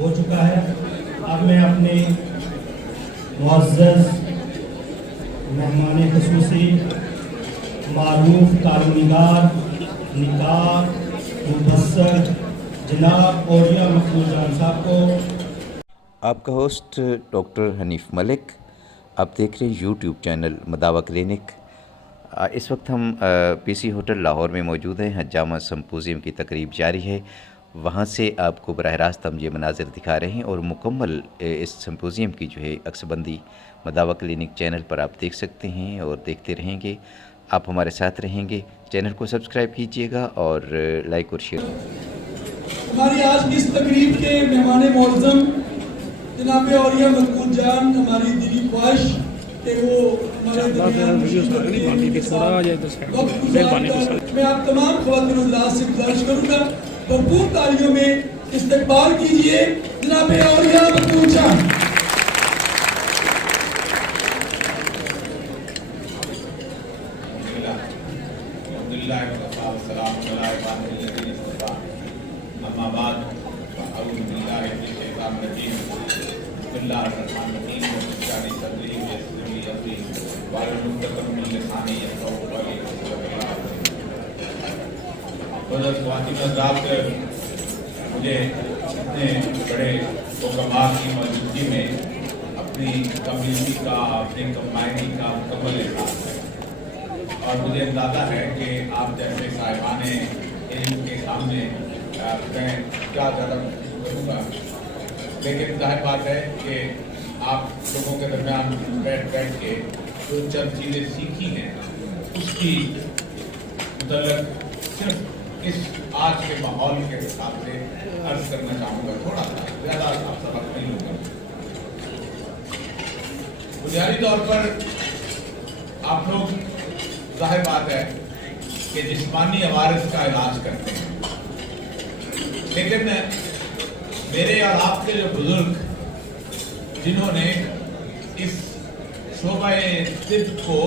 ہو چکا ہے. اب میں اپنے معزز مہمان خصوصی معروف کارنگار نگار مبصر جناب اولیاء مقبول جان صاحب کو. آپ کا ہوسٹ ڈاکٹر حنیف ملک. آپ دیکھ رہے ہیں یوٹیوب چینل مداوا کلینک. اس وقت ہم پی سی ہوٹل لاہور میں موجود ہیں. حجامہ سمپوزیم کی تقریب جاری ہے. وہاں سے آپ کو براہ راست ہم یہ مناظر دکھا رہے ہیں اور مکمل اس سمپوزیم کی جو ہے عکس بندی مداوا کلینک چینل پر آپ دیکھ سکتے ہیں اور دیکھتے رہیں گے. آپ ہمارے ساتھ رہیں گے. چینل کو سبسکرائب کیجئے گا اور لائک اور شیئر. ہماری آج کی اس تقریب کے مہمان معظم جناب اولیاء مقبول جان، ہماری دلی خواہش کہ وہ ہمارے درمیان میں آپ تمام خواتین حضرات سے گزارش کروں گا بھرپور تالیوں میں استقبال کیجئے جناب اولیاء مقبول جان. مجھے اتنے بڑے حکماء کی موجودگی میں اپنی کمیونٹی کا، اپنی کمائنی کا مکمل احساس ہے اور مجھے اندازہ ہے کہ آپ جیسے صاحبان علم کے سامنے میں کیا زیادہ کروں گا، لیکن ظاہر بات ہے کہ آپ لوگوں کے درمیان بیٹھ کے جو چند چیزیں سیکھی ہیں اس کی متعلق صرف اس آج کے ماحول کے حساب سے عرض کرنا چاہوں گا. تھوڑا سا زیادہ آپ سبق نہیں ہوگا. بنیادی طور پر آپ لوگ ظاہر بات ہے کہ جسمانی عوارض کا علاج کرتے ہیں، لیکن میرے اور آپ کے جو بزرگ جنہوں نے اس شعبہ طب کو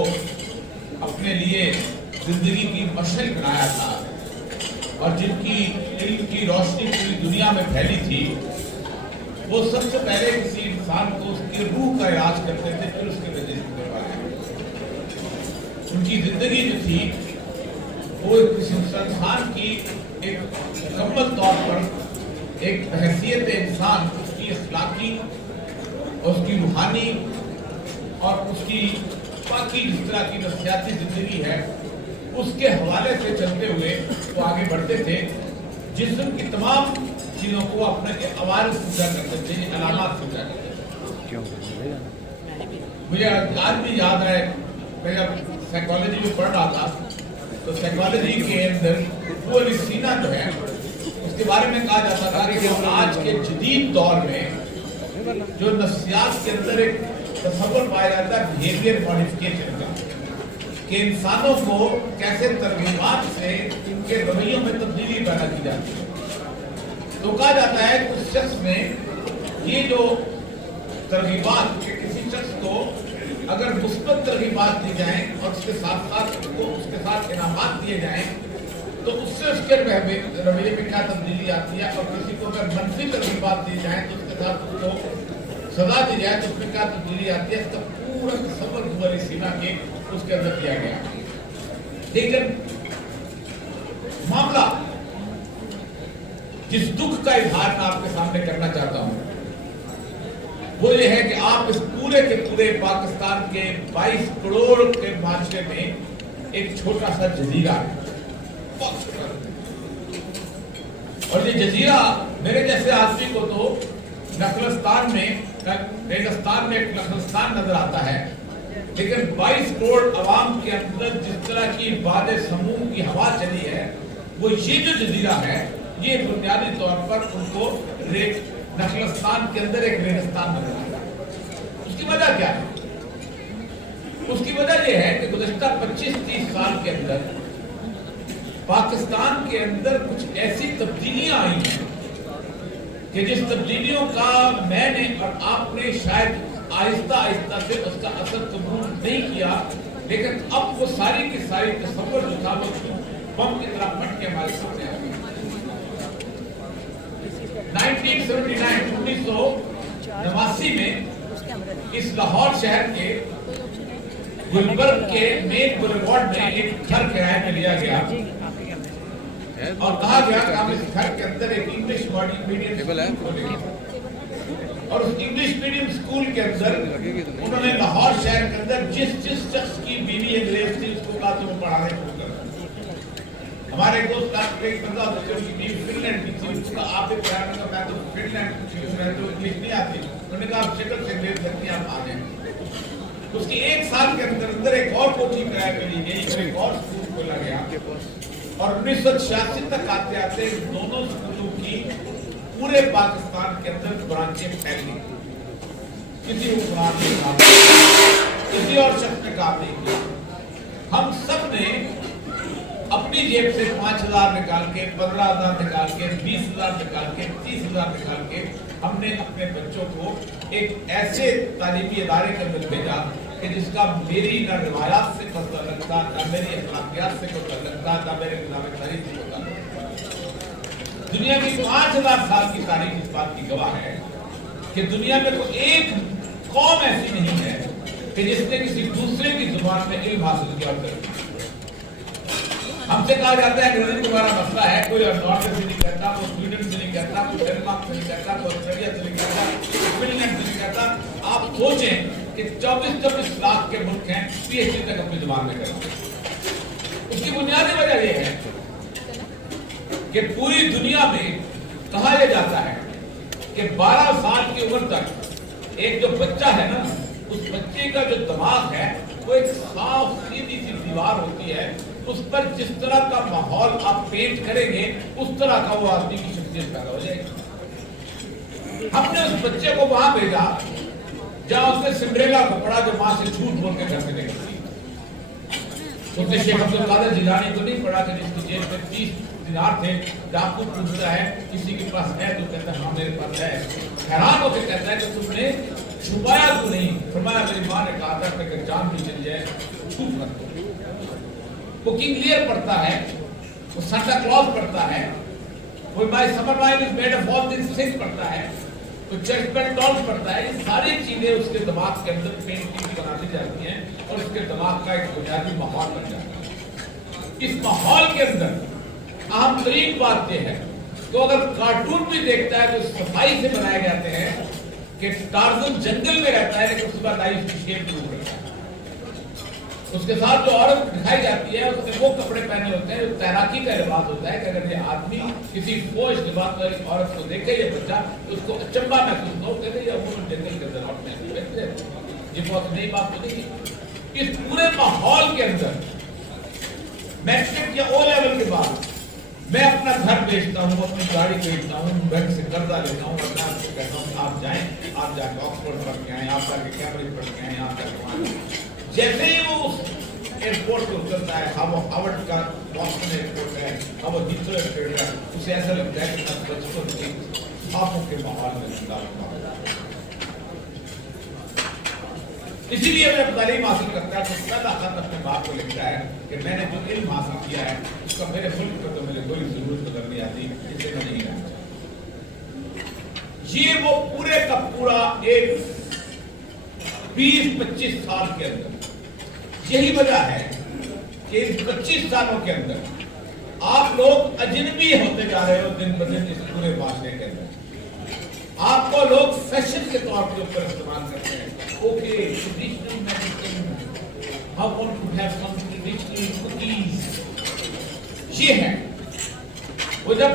اپنے لیے زندگی کی مشعل بنایا تھا اور جن کی علم کی روشنی پوری دنیا میں پھیلی تھی، وہ سب سے پہلے کسی انسان کو اس کی روح کا علاج کرتے تھے، پھر اس کے جسم کے بارے میں. ان کی زندگی جو تھی وہ کسی انسان کی ایک مکمل طور پر ایک بحیثیت انسان، اس کی اخلاقی اور اس کی روحانی اور اس کی باقی جس طرح کی نفسیاتی زندگی ہے اس کے حوالے سے چلتے ہوئے وہ آگے بڑھتے تھے. جسم کی تمام چیزوں کو اپنے عوارض سمجھا کرتے تھے، علامات سمجھا کرتے تھے. مجھے آج بھی یاد ہے میں جب سائیکالوجی میں پڑھ رہا تھا تو سائیکالوجی کے اندر وہ سینہ جو ہے اس کے بارے میں کہا جاتا تھا کہ آج کے جدید دور میں جو نفسیات کے اندر ایک تصور پایا جاتا ہے بیہیویئر ماڈیفکیشن کا، کہ انسانوں کو کیسے ترغیبات سے ان کے رویوں میں تبدیلی پیدا کی جاتی ہے. تو کہا جاتا ہے کہ اس شخص میں یہ جو ترغیبات، کہ کسی شخص کو اگر مثبت ترغیبات دی جائیں اور اس کے ساتھ ساتھ اس کے ساتھ انعامات دیے جائیں تو اس سے اس کے رویے میں کیا تبدیلی آتی ہے، اور کسی کو اگر منفی ترغیبات دی جائیں تو اس کے ساتھ اس کو سزا دی جائے تو اس میں کیا تبدیلی آتی ہے. اس کا پورا تصور ہوا سینہ کے اس کے اندر دیا گیا. لیکن معاملہ جس دکھ کا اظہار میں آپ کے سامنے کرنا چاہتا ہوں وہ یہ ہے کہ آپ اس پورے کے پورے پاکستان کے 22 کروڑ کے معاشرے میں ایک چھوٹا سا جزیرہ ہے، اور یہ جزیرہ میرے جیسے آدمی کو تو نخلستان میں ریگستان میں ایک نخلستان نظر آتا ہے، لیکن 22 کروڑ عوام کے اندر جس طرح کی باد سموم کی ہوا چلی ہے وہ یہ جو جزیرہ ہے یہ بنیادی طور پر ان کو نخلستان کے اندر ایک ریگستان نظر آتا ہے. اس کی وجہ کیا ہے؟ اس کی وجہ یہ ہے کہ گزشتہ 25-30 سال کے اندر پاکستان کے اندر کچھ ایسی تبدیلیاں آئی ہیں کہ جس تبدیلیوں کا میں نے اور آپ نے شاید آہستہ آہستہ سے اس کا اثر قبول نہیں کیا، لیکن اب وہ ساری کی ساری تصور جو تھا وہ بم کی طرح پھٹ کے ہمارے سامنے آ گئی. 1979 1989 में इस लाहौर शहर के गुलबर्ग के मेन बुलेवार्ड में एक घर किराए में लिया गया और कहा गया कि हम इस घर के अंदर एक इंग्लिश मीडियम स्कूल खोलेंगे। और उस इंग्लिश मीडियम स्कूल के अंदर उन्होंने लाहौर शहर के अंदर जिस शख्स की बीवी अंग्रेज थी उसको कहा तो वो पढ़ाने शुरू कर। हमारे दोस्त एक बंदा उनकी बीवी फिनलैंड की थी, उसका आप भी पढ़ाने का मैं तो फिनलैंड की मैं तो इंग्लिश नहीं आती, उन्होंने कहा आप शक्ल से अंग्रेज लगती आप आ जाए। उसकी एक साल के अंदर अंदर एक और कोचिंग किराए पे ली गई, एक और स्कूल खोला गया और 1986 तक आते आते दोनों स्कूलों की पूरे पाकिस्तान के अंदर ब्रांचें फैल गई। किसी हुक्मरान ने काम किसी और शख्स ने काम नहीं किया। हम सब ने अपनी जेब से 5,000 निकाल के, 15,000 निकाल के, 20,000 निकाल के, 30,000 निकाल के हमने अपने बच्चों को एक ऐसे तालीमी इदारे के अंदर भेजा कि जिसका मेरी न रिवायात से कोई ताल्लुक था, न मेरी अखलाकियात से कोई ताल्लुक था, न मेरे निज़ाम तारीख से कोई ताल्लुक था। दुनिया की 5,000 साल की तारीख इस बात की गवाह है कि दुनिया में कोई एक कौम ऐसी नहीं है कि जिसने किसी दूसरे की जुबान में इल्म हासिल किया और हमसे कहा जाता है अंग्रेजी तुम्हारा मसला है, कोई नॉर्थ से नहीं कहता, कोई स्वीडन से नहीं कहता, कोई डेनमार्क से नहीं कहता, कोई ऑस्ट्रेलिया से नहीं कहता, कोई फिनलैंड से नहीं कहता। आप सोचें कि 24-24 लाख के मुल्क हैं PhD तक अपनी जुबान में करें। उसकी बुनियादी वजह यह है कि पूरी दुनिया में कहा यह जाता है कि 12 साल की उम्र तक एक जो बच्चा है ना, उस बच्चे का जो दिमाग है वो एक साफ सीधी सी दीवार होती है, उस पर जिस तरह का माहौल आप पेंट करेंगे उस तरह का वो आदमी की शख्सियत पैदा हो जाएगी। हमने उस बच्चे को वहां भेजा जहां उसने सिंड्रेला को पढ़ा जो मां से झूठ बोल के घर में निकली। उसने शेख अब्दुल कादिर जिलानी को नहीं पढ़ा कि जिसकी जेब में 30 दिनार थे। डाकू पूछता है किसी के पास है तो कहता है हाँ मेरे पास है। हैरान होकर कहता है कि तुमने छुपाया तो नहीं। फरमाया मेरी माँ ने कहा था कि जान भी चली जाए छूट मत दो। वो किंग लियर पढ़ता है, वो सांता क्लॉज पढ़ता है, वो my summer wine is made of all this things पढ़ता है, वो चर्च बेल डॉल्स पढ़ता है। ये सारी चीजें उसके दिमाग के अंदर पेंटिंग बना दी जाती हैं और उसके दिमाग का एक बुनियादी माहौल बन जाता है। इस माहौल के अंदर अहम तरीन बात यह है तो अगर कार्टून भी देखता है तो सफाई से बनाए जाते हैं कि टार्ज़न जंगल में रहता है लेकिन उसका लाइफ की शेप नहीं करता है। उसके साथ जो औरत दिखाई जाती है उसने वो कपड़े पहने होते हैं जो तैराकी का लिबास होता है कि अगर ये आदमी किसी फौज लिबास वाली औरत को देखे ये बच्चा तो उसको अचंबा महसूस न हो कहते या वो जंगल के अंदर महसूस। ये बहुत नई बात तो नहीं। इस पूरे माहौल के अंदर मैट्रिक या O लेवल के बाद मैं अपना घर बेचता हूँ, अपनी गाड़ी बेचता हूँ, बैंक से कर्जा लेता हूँ, कहता हूँ आप जाएं, आप जाके ऑक्सफोर्ड पढ़ के आए, आप जाके कैम्ब्रिज पढ़ के आए, आप जाके जैसे ही वो एयरपोर्ट पे उतरता है, हाँ वो हार्वर्ड का बॉस्टन एयरपोर्ट है, हाँ वो हीथ्रो एयरपोर्ट है, उसे ऐसा लगता है कि मैं बचपन के ख्वाबों के माहौल में जिंदा हूँ। इसीलिए मैं तालीम हासिल करता है तो पहला खत अपने बाप को लिखता है कि मैंने जो इल्म हासिल किया है उसका मेरे मुल्क को तो मुझे कोई जरूरत नजर नहीं आती, इससे मैं नहीं रहता। ये वो पूरे का पूरा एक 20-25 साल के अंदर यही वजह है कि इन 25 सालों के अंदर आप लोग अजनबी होते जा रहे हो दिन ब दिन इस पूरे माशरे के अंदर। आपको लोग फैशन के तौर के ऊपर इस्तेमाल करते हैं। Okay traditional medicine, how want to have some traditional cookies, ये है वो जब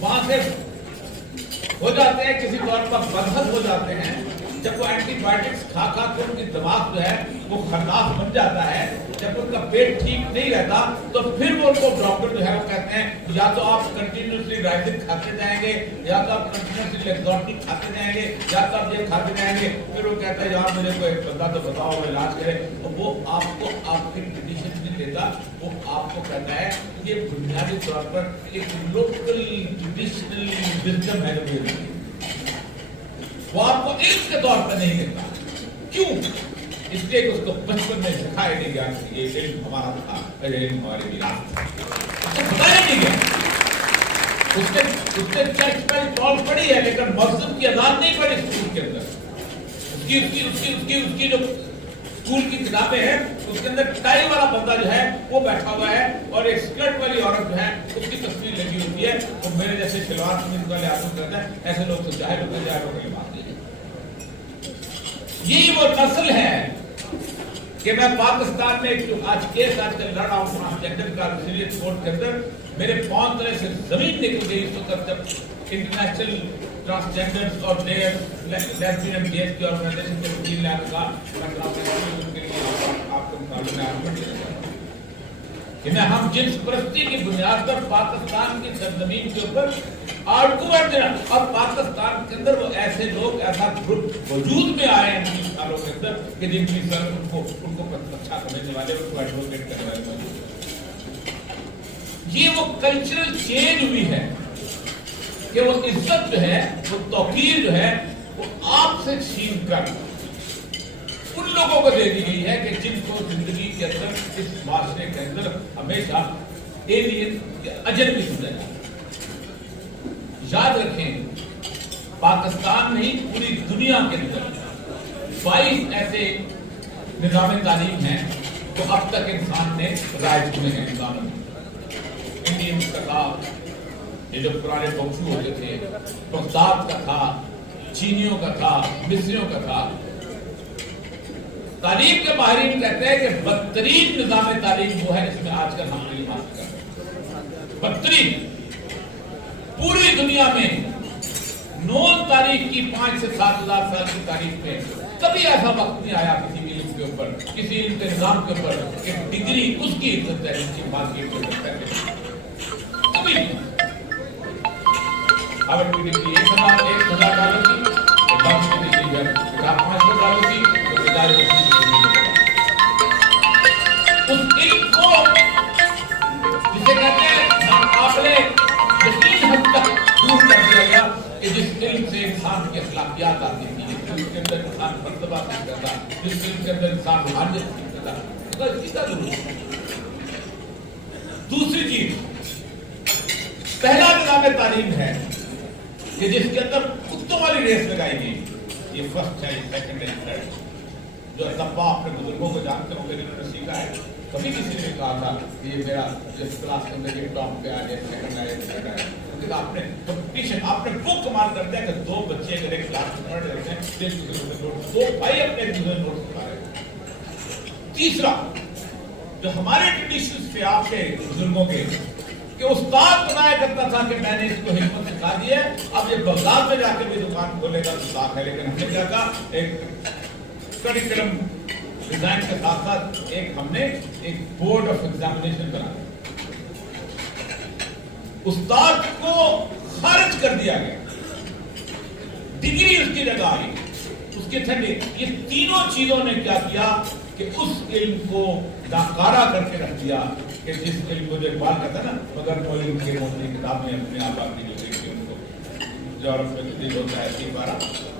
वहां से हो जाते हैं किसी तौर पर बदहद हो जाते हैं, जब वो एंटीबायोटिक्स खा खा के उनकी दिमाग जो है वो खरनाक बन जाता है, जब उनका पेट ठीक नहीं रहता तो फिर वो उनको डॉक्टर जो है वो कहते हैं या तो आप कंटिन्यूसली राइजिन खाते जाएंगे या तो आप कंटिन्यूसली लेक्सोटिन खाते जाएंगे या तो आप ये खाते जाएंगे। फिर वो कहता है यार मुझे कोई बंदा तो बताओ वो इलाज करे, तो वो आपको आपकी कंडीशन नहीं देता, वो आपको कहता है ये बुनियादी तौर पर एक लोकल ट्रेडिशनल विजडम है जो वो आपको इल्म के तौर पर नहीं देता। क्यों? इसलिए कि उसको बचपन में सिखाया नहीं गया कि ये इल्म हमारा था, ये इल्म हमारे विरासत था, उसको बताया नहीं गया। उसने चर्च में टॉल पढ़ी है, लेकिन मस्जिद की अजान नहीं पढ़ी स्कूल के अंदर। उसकी जो स्कूल की किताबें हैं उसके अंदर टाई वाला बंदा जो है वो बैठा हुआ है और एक स्कर्ट वाली औरत जो है उसकी तस्वीर लगी होती है। वो मेरे जैसे शलवार कमीज वाले आदमी करता है, ऐसे लोग तो जाहिर होते जाहिर होकर बात नहीं। यही वो नस्ल है कि मैं पाकिस्तान में एक जो आज केस आजकल लड़ रहा हूँ ट्रांसजेंडर का रिसीलियंस कोर्ट के अंदर, मेरे पांव तले से जमीन निकल गई उस वक्त जब इंटरनेशनल ट्रांसजेंडर्स और लेस्बियन एंड गेज की ऑर्गेनाइजेशन के वकील ने कहा के लिए आपको मालूम है कि मैं हम जिन्स परस्ती की बुनियाद पर पाकिस्तान की सरजमीन के ऊपर आर्गूमेंट देना, और पाकिस्तान के अंदर वो ऐसे लोग ऐसा ग्रुप वजूद में आए हैं 20 सालों के अंदर कि जिनकी सर उनको अच्छा समझने वाले, उनको एडवोकेट करने वाले मौजूद। ये वो कल्चरल चेंज हुई है कि वो इज्जत जो है, वो तौकीर जो है, वो आपसे छीन कर उन लोगों को दे दी गई है कि जिनको जिंदगी के अंदर इस माशरे के अंदर हमेशा एलियन अजनबी समझा जाता है। याद रखें, पाकिस्तान नहीं पूरी दुनिया के अंदर 22 ऐसे निज़ाम तालीम हैं जो अब तक इंसान ने राइज चुने हैं। निज़ाम इंडियंस का था, ये जो पुराने बख्शू होते थे, बगदाद का था, चीनियों का था, मिस्रियों का था। तालीम के माहिरीन कहते हैं कि बदतरीन निज़ाम तालीम वो है इसमें आजकल हम नहीं हासिल कर रहे। बदतरीन पूरी दुनिया में नौन तारीख की 5 से 7 हजार साल की तारीख में कभी ऐसा वक्त नहीं आया किसी इल्म के ऊपर, किसी इल्म के निज़ाम के ऊपर कि डिग्री उसकी इज्जत है जिसकी मार्केट में कभी नहीं। अगर कोई डिग्री 1,000 डॉलर की तो बैंक में डिग्री है 500 की तो बेचारे उस इल्म को जिसे कहते हैं नाकाबिले यकीन हद तक दूर कर दिया गया कि जिस इल्म से इंसान की अखलाकियात आती थी, जिसके अंदर इंसान मर्तबा सीखता था, जिस इल्म के अंदर इंसान रूहानियत सीखता था, उसका सीधा दूर। दूसरी चीज, पहला निज़ाम तालीम है कि जिसके अंदर कुत्तों वाली रेस लगाई गई। ये फर्स्ट है, सेकंड है, थर्ड। जो तब्बा अपने बुजुर्गों को जानते होंगे जिन्होंने सीखा है, कभी किसी ने कहा था कि ये मेरा जिस क्लास के अंदर ये टॉप पे आ जाए, सेकंड आए, थर्ड आए, क्योंकि आपने कंपटीशन, आपने वो कमाल करते हैं कि 2 बच्चे अगर एक क्लास में पढ़ रहे हैं, एक दूसरे को नोट, 2 भाई अपने एक दूसरे नोट सिखा रहे हैं। तीसरा, जो हमारे ट्रेडिशंस थे आपके बुजुर्गों के, कि उस्ताद बनाया करता था कि मैंने इसको हिकमत सिखा दी है, अब ये बगदाद में जाकर भी दुकान खोलेगा तो साफ है। लेकिन हमने क्या कहा, एक करिकुलम डिजाइन के साथ साथ हमने एक बोर्ड ऑफ एग्जामिनेशन बना दिया। उस्ताद को खारिज कर दिया गया, डिग्री उसकी जगह आई, उसके ठंडे। ये तीनों चीजों ने क्या किया कि उस इल्म को नाकारा करके रख दिया कि जिस इल्म को जो इकबाल कहता है ना, मगर मौलवी के मोती किताब में अपने आप की जो देखी उनको यूरोप में दिल होता है 12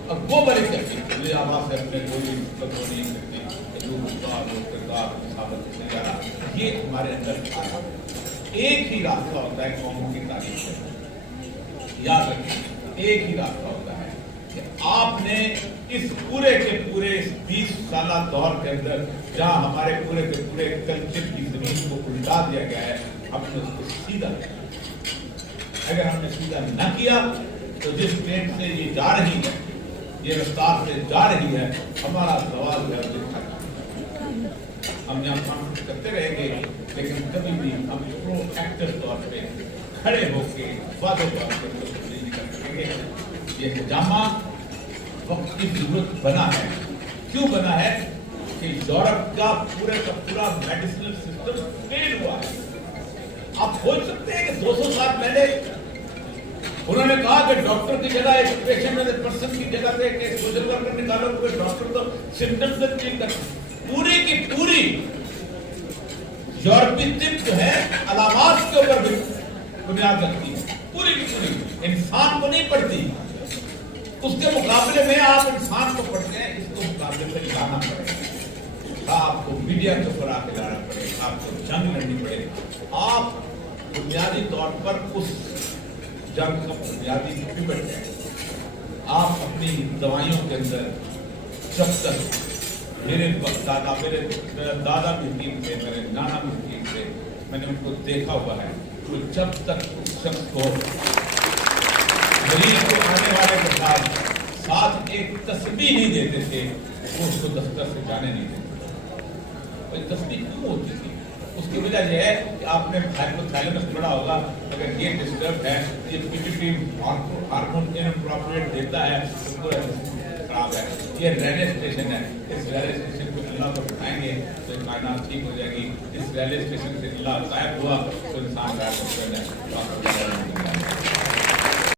और वो बड़े करती मुझे आवाज से अपने कोई मतलब नहीं करती। ये हमारे अंदर आया। एक ही रास्ता होता है कौमों की तारीफ का। याद रखिए, एक ही रास्ता होता है कि आपने इस पूरे के पूरे 20 साल दौर के अंदर जहां हमारे पूरे के पूरे कल्चर की जमीन को उल्टा दिया गया है, हमने उसको सीधा किया। अगर हमने सीधा न किया तो जिस ट्रेन से ये जा रही है, ये रफ्तार से जा रही है, हमारा सवाल है हम यहाँ कॉन्फ्रेंस करते रहेंगे, लेकिन कभी भी हम प्रो एक्टिव तौर पे खड़े होकर वादे तौर पर नहीं कर सकेंगे। ये हजामा वक्त की जरूरत बना है। क्यों बना है कि यूरोप का पूरा मेडिसिनल सिस्टम फेल हुआ है। आप सोच सकते हैं कि 200 साल पहले उन्होंने कहा कि डॉक्टर की जगह एक पेशेंट पर्सन की जगह पे एक सोशल वर्कर निकालो, तो डॉक्टर तो सिम्टम्स से ट्रीट करते। पूरी की पूरी यूरोपीय तिब जो है अलामात के ऊपर बुनियाद रखती है, पूरी की पूरी इंसान को नहीं पढ़ती। उसके मुकाबले में आप इंसान को पढ़ते हैं, इसको मुकाबले में लाना पड़ेगा, आपको मीडिया के ऊपर आके लाना पड़ेगा, आपको जंग लड़नी पड़ेगी। आप बुनियादी तौर पर उस जंग का बुनियादी पिवट है। आप अपनी दवाइयों के अंदर जब तक मेरे दादा भी हकीम थे, मेरे नाना भी हकीम थे, मैंने उनको देखा हुआ है, तो जब तक उस शख्स को मरीज को आने वाले के साथ एक तस्बीह नहीं देते थे, वो उसको दफ्तर से जाने नहीं देते। और तस्बीह क्यों होती थी? उसकी वजह यह है कि आपने हाइपोथैलेमस पढ़ा होगा, अगर ये डिस्टर्ब है, ये पिट्यूटरी हार्मोन इनअप्रोप्रिएट देता है तो पूरा खराब है। ये रेलवे स्टेशन है, इस रेलवे स्टेशन को अल्लाह को बिठाएंगे तो कायनात ठीक हो जाएगी। इस रेलवे स्टेशन से अल्लाह गायब हुआ तो इंसान गायब हो जाएगा।